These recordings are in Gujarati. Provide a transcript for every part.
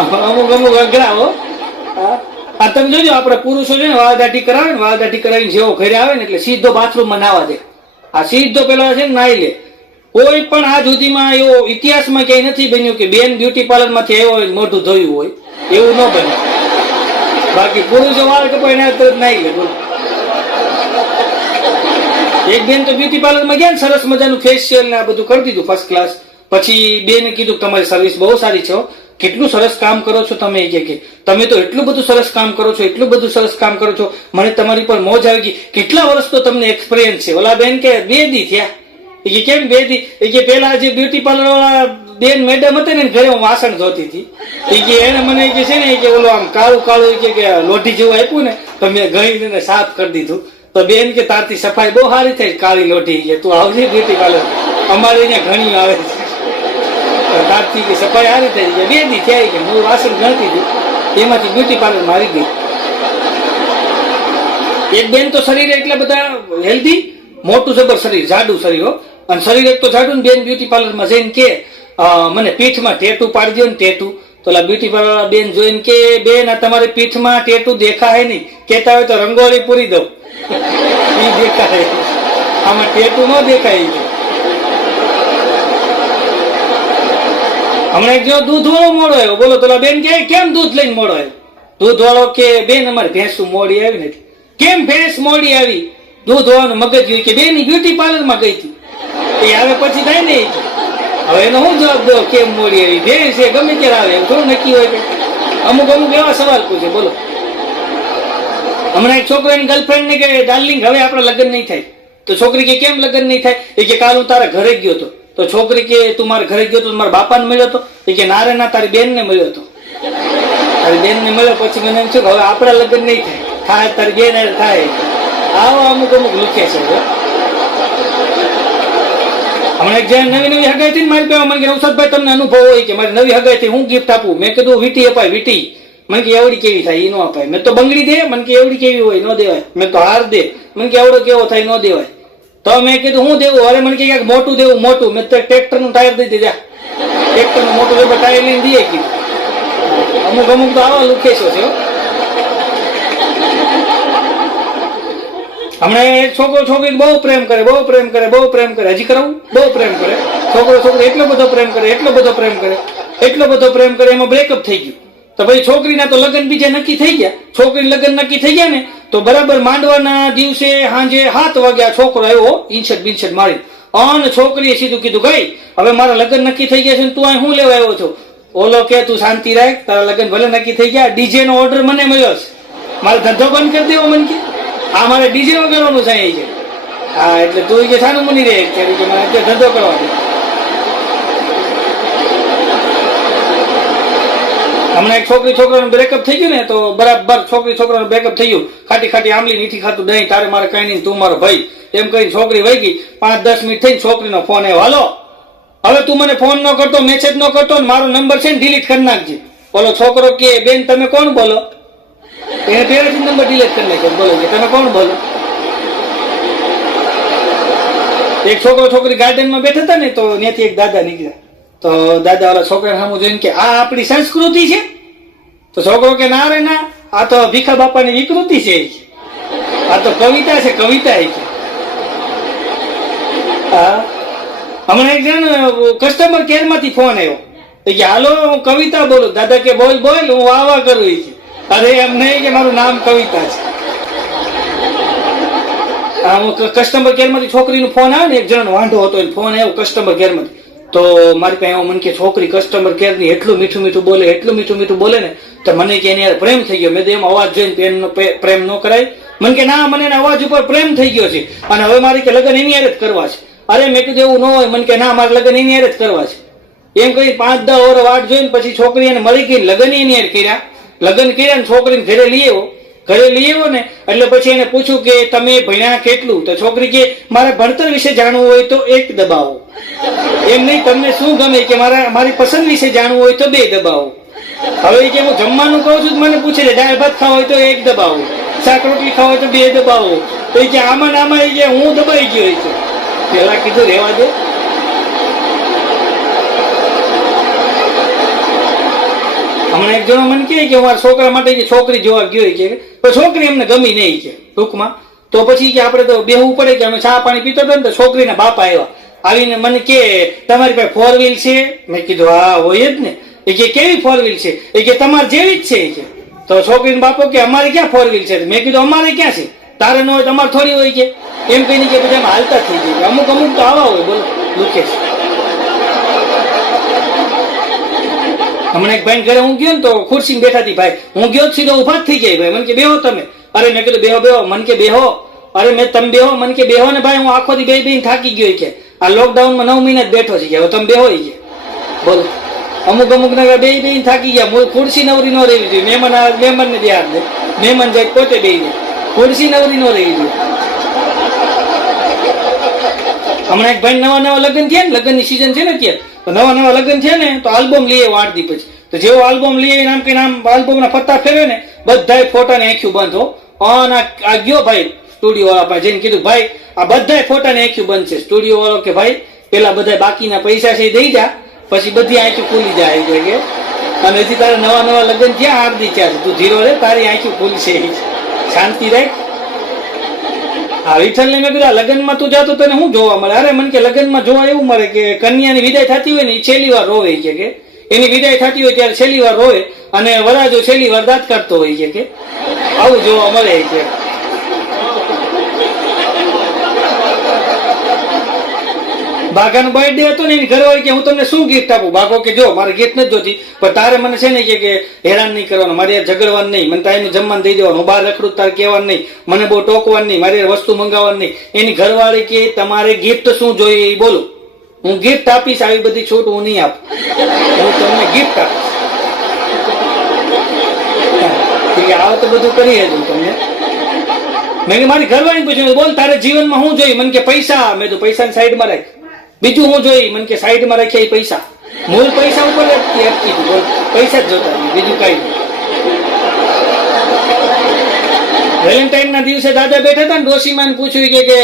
અમુક અમુક અઘરા આ તમે જોજો, આપણે પુરુષો છે ને વાળદાટી કરાવે ને વાળદાટી કરાવીને જેવો ઘરે આવે ને, એટલે સીધો બાથરૂમમાં નાવા દે. આ સીધો પેલા છે ને નાઈ લે. કોઈ પણ આ સુધીમાં એવો ઇતિહાસમાં ક્યાંય નથી બન્યું કે બેન બ્યુટી પાર્લરમાંથી આવ્યો હોય મોઢું ધોયું હોય. એવું ન બને બાકી પુરુષો વાળ કે આવે તરત નાઈ લે, બોલો. એક બેન તો બ્યુટી પાર્લરમાં ગયા ને, સરસ મજાનું ફેશિયલ ને આ બધું કરી દીધું ફર્સ્ટ ક્લાસ પછી બેને કીધું તમારી સર્વિસ બહુ સારી છે. કેટલું સરસ કામ કરો છો તમે કે કે, તમે તો એટલું બધું સરસ કામ કરો છો, એટલું બધું સરસ કામ કરો છો. મને તમારી પર મોજ આવી ગઈ. કેટલા વર્ષ તો તમને એક્સપિરિયન્સ છે? ઓલા બેન કે બે દી થયા. એ કે કેમ બે દી? કે પેલા જે બ્યુટી પાર્લર વાળા બેન મેડમ હતી ને ઘરે હું વાસણ ધોતી હતી. એ કે એને મને કે છે ને કે ઓલો આમ કાળું કાળું કે લોઢી જેવું આપ્યું ને, તો મેં ગઈ સાફ કરી દીધું. તો બેન કે તારથી સફાઈ બહુ સારી થઈ, કાળી લોઢી. કે તું આવજે બ્યુટી પાર્લર અમારે અહીંયા ઘણી આવે છે. તો તારથી કે સફાઈ સારી થઈ ગઈ બે દી થયા કે હું વાસણ ગણતી હતી એમાંથી બ્યુટી પાર્લર મારી ગઈ. એક બેન તો શરીર એટલા બધા હેલ્ધી મોટું જબર શરીર, જાડું શરીર, હો. અને શરીર એક તો જાડું ને બેન બ્યુટી પાર્લરમાં જઈને કે મને પીઠમાં ટેટુ પાડી દો ને ટેટુ તો ઓલા બ્યુટી પાર્લર બેન જોઈને કે, બેન, આ તમારી પીઠમાં ટેટુ દેખાય નહીં. કેતા હોય તો રંગોળી પૂરી દઉં. એ દેખાય. આમાં ટેટુ ન દેખાય ઈ કે. હમણાં જો દૂધ વાળો મોડો આવ્યો. બોલો, તો બેન કે કેમ દૂધ લઈને મોડો આવ્યો? દૂધ વાળો કે, બેન, અમારે ભેંસું મોડી આવી નથી. કેમ ભેંસ મોડી આવી? દૂધ વાળાનું મગજ કે, બેન બ્યુટી પાર્લરમાં ગઈ હતી. એ આવે પછી થાય ને હવે એનો શું જવાબ દો કેમ મોડી આવી? ભેંસ છે ગમે ત્યારે આવે એવું થોડું નક્કી હોય અમુક અમુક એવા સવાલ પૂછે, બોલો. હમણાં એક છોકરાની ગર્લફ્રેન્ડ ને કે ડાર્લિંગ હવે આપણે લગ્ન નહીં થાય. તો છોકરી કે, કેમ લગ્ન નહીં થાય? એ કે, કાલ હું તારા ઘરે ગયો હતો. તો છોકરી કે, તું મારા ઘરે ગયો તો મારા બાપાને મળ્યો હતો એ કે, ના ના, તારી બેન ને મળ્યો હતો તારી બેન ને મળ્યો પછી મને એમ છે કે, હવે આપણા લગ્ન નહીં થાય. થાય, તારી બેન થાય. આવા અમુક અમુક લુખે છે હમણાં જ્યાં નવી નવી હગાઈ થી મારી પાસે મને કે નવસાદભાઈ તમને અનુભવ હોય કે મારી નવી હગાઈ થી હું ગિફ્ટ આપું? મેં કીધું વીટી અપાય, વીટી. મને કે, એવડી કેવી થાય એ ન અપાય. મેં તો બંગડી દે, મને કે, એવડી કેવી હોય ન દેવાય. મેં તો હાર દે, મને કે, એવડો કેવો થાય ન દેવાય. તો મેં કીધું, હું દેવું? અરે મને કે મોટું દેવું, મોટું. મેં ટ્રેક્ટરનું ટાયર દઈ દીધા. ટ્રેક્ટરનું મોટું લેબર ટાયર લઈને દઈએ કીધું અમુક અમુક તો આવા લુખેશો છે હમણાં એક છોકરો છોકરી બહુ પ્રેમ કરે, બહુ પ્રેમ કરે, બહુ પ્રેમ કરે. હજી કરાવું? બહુ પ્રેમ કરે. છોકરો છોકરી એટલો બધો પ્રેમ કરે, એટલો બધો પ્રેમ કરે, એટલો બધો પ્રેમ કરે, એમાં બ્રેકઅપ થઈ ગયું. તો ભાઈ છોકરીના તો લગ્ન બીજા નક્કી થઈ ગયા. છોકરી લગ્ન નક્કી થઈ ગયા ને તો બરાબર માંડવાના દિવસે સાંજે સાત વાગ્યા છોકરો આવ્યો ઇન્શર્ટ બિન્શર્ટ મારી. અન છોકરીએ સીધું કીધું, ગઈ, હવે મારા લગ્ન નક્કી થઈ ગયા છે તું અહીં હું લેવા આવ્યો છો? ઓલો કે, તું શાંતિ રાખ, તારા લગ્ન ભલે નક્કી થઈ ગયા ડીજે નો ઓર્ડર મને મળ્યો છે. મારે ધંધો બંધ કરી દેવો મને કે? આ મારે ડીજે વગાડવાનું અહીં છે. હા, એટલે તું કે સાનું મની રહે, કે મારે ધંધો કરવાનો હમણાં એક છોકરી છોકરાનું બ્રેકઅપ થઈ ગયું ને, તો બરાબર છોકરી છોકરાનું બ્રેકઅપ થઈ ગયું. ખાટી ખાટી આમલી નીઠી ખાતું નહીં તારે મારે કઈ નહીં, તું મારો ભાઈ. એમ કરીને છોકરી વહી ગઈ. પાંચ દસ મિનિટ થઈને છોકરીનો ફોન આવ્યો, હાલો, હવે તું મને ફોન ન કરતો મેસેજ ન કરતો ને મારો નંબર છે ને ડિલીટ કરી નાખજે. બોલો, છોકરો કે, બેન, તમે કોણ બોલો? એને પહેલેથી નંબર ડિલીટ કરી નાખ્યો, બોલો કે, તમે કોણ બોલો? એક છોકરો છોકરી ગાર્ડનમાં બેઠા હતા ને, તો ત્યાંથી એક દાદા નીકળ્યા. તો દાદા ઓલા છોકરા સામું જોઈને કે આ આપણી સંસ્કૃતિ છે? તો છોકરો કે ના રે ના, આ તો ભીખા બાપાની વિકૃતિ છે. આ તો કવિતા છે, કવિતા એ. હમણાં એક જણ કસ્ટમર કેરમાંથી ફોન આવ્યો. કે, હાલો, હું કવિતા બોલું. દાદા કે, બોલ બોલ, હું વાહ કરું એ અરે, એમ નહીં કે મારું નામ કવિતા છે. કસ્ટમર કેરમાંથી છોકરીનો ફોન આવે ને, એક જણ વાંઢો હતો ફોન આવ્યો કસ્ટમર કેરમાંથી. તો મારી પાસે મને કે છોકરી કસ્ટમર કેરની એટલું મીઠું મીઠું બોલે, એટલું મીઠું મીઠું બોલે ને, તો મને કે એની પ્રેમ થઈ ગયો. મેં તો એમ અવાજ જોઈને પ્રેમ પ્રેમ ન કરાય. મને કે ના, મને અવાજ ઉપર પ્રેમ થઈ ગયો છે. અને હવે મારી કે, લગ્ન એની હારે જ કરવા છે. અરે, મેં કીધું, એવું ન હોય. મને કે ના, મારે લગ્ન એની હારે જ કરવા છે. એમ કહી પાંચ, દસ ઓર વાટ જોઈને પછી છોકરી એને મળી ગઈ લગ્ન એની હારે કર્યા. લગ્ન કર્યા ને છોકરીને ઘરે લઈ આવ્યો. ઘરે લઈ આવ્યો ને, એટલે પછી એને પૂછ્યું કે તમે ભણ્યા કેટલું? તો છોકરી કે, મારે ભણતર વિશે જાણવું હોય તો એક દબાવો. એમ નહીં, તમને શું ગમે કે મારા, મારી પસંદ વિશે જાણવું હોય તો બે દબાવો. હવે કે, હું જમવાનું કહું છું મને પૂછે છે, દાળ ભાત ખાવા હોય તો એક દબાવો. શાક રોટલી ખાવા હોય તો બે દબાવો. તો કે, આમાં આમાં એ કે, હું દબાઈ ગયો છું પેલા કીધું, રેવા દે. હમણાં એક જણો મને કહે કે મારા છોકરા માટે કે છોકરી જોવા ગયો કે તો છોકરી એમને ગમી નહીં કે ટૂંકમાં. તો પછી કે આપણે તો બેહવું પડે કે અમે ચા પાણી પીતો ને તો છોકરીના બાપા આવ્યા. આવીને મને કે, તમારી પાસે ફોર વ્હીલ છે? મેં કીધું, હા, હોય જ ને. એ કે, કેવી ફોર વ્હીલ છે? એ કે, તમારે જેવી જ છે. કે, તો છોકરીનો બાપો કે, અમારે ક્યાં ફોર વ્હીલ છે? મેં કીધું, અમારે ક્યાં છે? તારે ન હોય તમારે થોડી હોય કે. એમ કહીને કે બધા હાલતા થઈ જાય અમુક અમુક તો આવા હોય, બોલો લુકેશ હમણાં એક ભાઈ ઘરે હું ગયો ને તો ખુરશી બેઠા હતી ભાઈ. હું ગયો સીધો ઊભા થઈ જાય ભાઈ. મને કે બેહો તમે. અરે મેં કીધું બેહો બેહો. મને કે બેહો. અરે મેં તમે બેહો. મને કે બેહો ને ભાઈ. હું આખો દી બે બેન થાકી ગયો કે. આ લોકડાઉનમાં નવ મહિના બેઠો છે હવે તમે બેહો કે. બોલો. અમુક અમુક ને બે બેન થાકી ગયા. હું ખુરશી નવરી ન રહેવી જોઈએ. મહેમાન આવે મહેમાન ને ધ્યાન દે. મહેમાન જાય પોતે બે ખુરશી નવરી ન રહેવી જોઈએ. હમણાં એક ભાઈ નવા નવા લગ્ન થયા ને. લગ્નની સિઝન છે ને અત્યારે. તો નવા નવા લગ્ન છે ને, તો આલ્બમ લઈએ વાળતી પછી. તો જેવો આલ્બમ લઈએ નામ કે નામ આલ્બમ ના પત્તા ફેરવે ને, બધાય ફોટા ને આંખ્યું બંધ હો. અન આ ગયો ભાઈ સ્ટુડિયો વાળા પાસે જઈને કીધું, ભાઈ, આ બધાય ફોટા ને આંખ્યું બંધ છે. સ્ટુડિયો વાળો કે, ભાઈ, પેલા બધા બાકીના પૈસા છે એ દઈ જા, પછી બધી આંખ્યું ખુલી જાય. કે કે, અને હજી તારા નવા નવા લગ્ન ક્યાં આઠ ચાલે તું ધીરો રે, તારી આંખ્યું ખુલશે. શાંતિ રાખ. વિઠ્ઠલ ને મેં કીધું, આ લગ્નમાં તું જાતો તને શું જોવા મળે? અરે, મને કે લગ્નમાં જોવા એવું મળે કે કન્યાની વિદાય થતી હોય ને છેલ્લી વાર રોવે છે કે? એની વિદાય થતી હોય ત્યારે છેલ્લી વાર રોવે અને વરાજો છેલ્લી વાર દાંત કાઢતો હોય છે કે? આવું જોવા મળે છે. બાઘાનો બર્થડે હતો ને એની ઘરવાળી કે હું તમને શું ગિફ્ટ આપું? બાઘો કે જો, મારે ગિફ્ટ નથી જોતી, પણ તારે મને છે ને કે હેરાન નહીં કરવાનું, મારે ઝઘડવાનું નહીં, મને તારે જમવાનું દઈ દેવાનું બહાર રખડું તારે કહેવાનું નહીં, મને બહુ ટોકવાનું નહીં, મારે વસ્તુ મંગાવવાનું નહીં. એની ઘરવાળી કે, તમારે ગિફ્ટ શું જોઈએ એ બોલો. હું ગિફ્ટ આપીશ, આવી બધી છૂટ હું નહીં આપું. હું તમને ગિફ્ટ આપીશ. કે તો બધું કરી હજુ તમને. મેં મારી ઘરવાળી પૂછ્યું, બોલ તારે જીવનમાં શું જોઈએ? મને કે, પૈસા. મેં તો પૈસાની સાઈડમાં રાખ. બીજું હું જોઈ, મને કે સાઈડમાં રાખ્યા એ પૈસા. મૂળ પૈસા ઉપર અટકી અટકી. બોલ, પૈસા જ જોતા બીજું કઈ નહીં. વેલેન્ટાઇન ના દિવસે દાદા બેઠા હતા ને, ડોશીમાને પૂછ્યું કે કે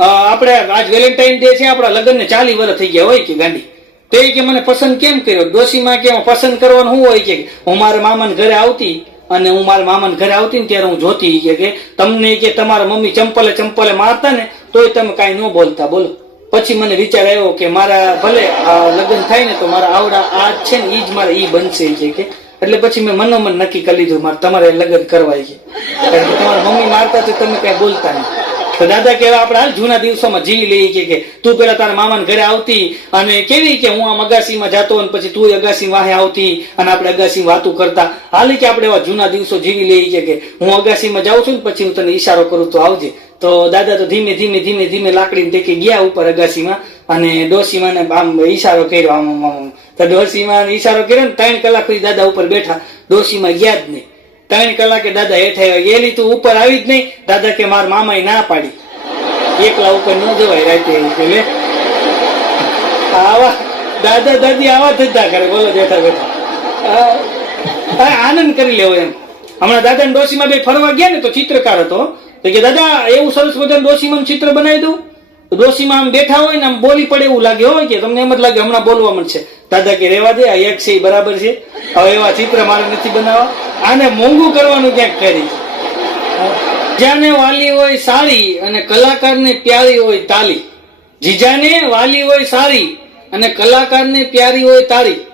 આપણે આજ વેલેન્ટાઇન ડે છે, આપણા લગ્ન ને ચાલી વર્ષ થઈ ગયા હોય કે ગાંધી તો એ કે મને પસંદ કેમ કર્યો? ડોશીમાં કે પસંદ કરવાનું શું હોય કે હું મારા મામાને ઘરે આવતી અને હું મારા મામાને ઘરે આવતી ને ત્યારે હું જોતી કે, તમને કે તમારા મમ્મી ચંપલે ચંપલે મારતા ને, તોય તમે કાંઈ ન બોલતા, બોલો. પછી મને વિચાર આવ્યો કે મારા ભલે લગ્ન થાય ને તો મારા આવડા આ છે ને, ઈ જ મારે, ઈ બનશે છે કે. એટલે પછી મેં મનોમન નક્કી કરી લીધું, મારે તમારે લગ્ન કરવાય છે. કારણ કે તમારા મમ્મી મારતા તો તમે કઈ બોલતા નહીં. તો દાદા કેવા આપણે હાલ જૂના દિવસોમાં જીવી લઈએ કે કે તું પેલા તારા મામાને ઘરે આવતી અને કેવી કે હું આમ અગાસીમાં જતો અને પછી તું અગાસી વાહે આવતી અને આપણે અગાસી વાતું કરતા. હાલ કે આપણે એવા જૂના દિવસો જીવી લઈએ છે કે હું અગાસીમાં જાઉં છું ને પછી હું તને ઈશારો કરું તો આવજે. તો દાદા તો ધીમે ધીમે ધીમે ધીમે લાકડીને ટેકે ગયા ઉપર અગાસીમાં અને ડોસીમાને આમ ઈશારો કર્યો. આમ આમ તો ડોસીમાં ઈશારો કર્યો ને ત્રણ કલાક સુધી દાદા ઉપર બેઠા. ડોસીમાં ગયા જ નહીં. ત્રણ કલાકે દાદા હેઠે એલી તું ઉપર આવી જ નહીં. દાદા કે મારા મામાએ ના પાડી. એકલા ઉપર ન જવાય રાતે એટલે આવા દાદા દાદી આવા થતા કરે બોલો બેઠા બેઠા. આનંદ કરી લેવો એમ. હમણાં દાદા ને ડોશીમાં બે ફરવા ગયા ને તો ચિત્રકાર હતો. તો કે, દાદા, એવું સરસ મજાનું ડોશીમાં ચિત્ર બનાવી દઉં? તો ડોશીમાં આમ બેઠા હોય ને આમ બોલી પડે એવું લાગે, હોય કે? તમને એમ જ લાગે, હમણાં બોલવા મળશે. દાદા કે, રેવા દે, આ એક છે બરાબર છે. હવે એવા ચિત્ર મારે નથી બનાવવા. આને મોંઘું કરવાનું ક્યાંક કરી? જીજાને વાલી હોય સારી અને કલાકારને પ્યારી હોય તાલી. જીજાને વાલી હોય સારી અને કલાકારને પ્યારી હોય તાળી.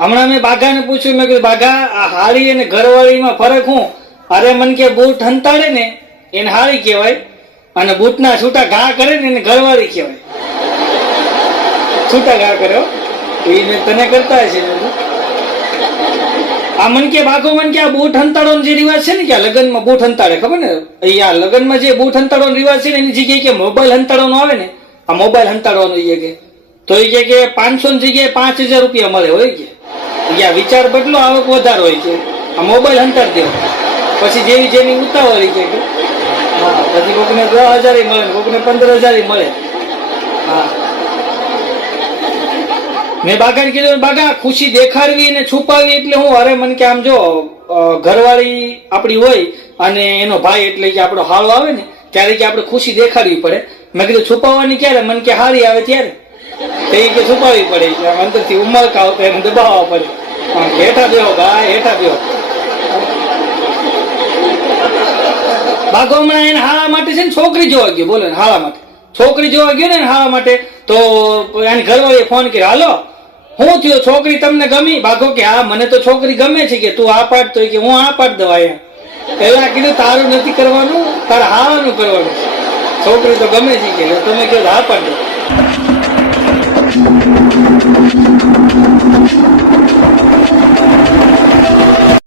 હમણાં મેં બાઘાને પૂછ્યું, મેં કીધું, બાઘા, આ હાળી અને ઘરવાળીમાં ફરક હું? અરે મન કે બૂટ હંતાડે ને, એને હાળી કહેવાય અને બૂટના છૂટા ઘા કરે ને એને ઘરવાળી કહેવાય. છૂટા ઘા કર્યો એ તને કરતા હશે. આ મન કે બાઘો મન કે આ બૂટ હંતાડોનો જે રિવાજ છે ને કે લગ્નમાં બૂટ હંતાડે, ખબર ને? અહીંયા લગ્નમાં જે બૂટ હંતાડોનો રિવાજ છે ને, એની જગ્યાએ કે મોબાઈલ હંતાડવાનો આવે ને, આ મોબાઈલ હંતાડવાનો એ કે. તો એ કે કે પાંચસો ની જગ્યાએ પાંચ હજાર રૂપિયા મળે હોય કે. આ વિચાર બદલો, આવક વધારો હોય છે આ મોબાઈલ હંતાડ દેવો પછી જેવી જેની ઉતાવળી કે પછી કોકને દસ હજાર મળે કોકને પંદર હજાર મળે. હા. મેં બાગાને કીધું બાગા, ખુશી દેખાડવી અને છુપાવી એટલે હું, અરે મને કે આમ જો ઘરવાળી આપણી હોય અને એનો ભાઈ એટલે કે આપણો હાળો આવે ને, ત્યારે કે આપણે ખુશી દેખાડવી પડે. મેં કીધું, છુપાવવાની ક્યારે? મને કે હારી આવે ત્યારે. તે કે છુપાવવી પડે આમ અંદરથી ઉમળકા આવતો એને દબાવવા પડે. હેઠા બેહો, ભાઈ, હેઠા બેહો. બાગો હમણાં એને હાળા માટે છે ને, છોકરી જોવા ગયો, બોલો હાળા માટે. છોકરી જોવા ગયો ને હાળા માટે, તો એની ઘરવાળીએ ફોન કર્યો, હાલો, હું થયો, છોકરી તમને ગમી? બાઘો કે, હા, મને તો છોકરી ગમે છે કે, તું આ પાડ તો કે, હું આ પાડ દઉં અહીંયા. કીધું, તારું નથી કરવાનું, તારે હાવાનું કરવાનું છોકરી તો ગમે છે કે તમે કહો હા પાડ દો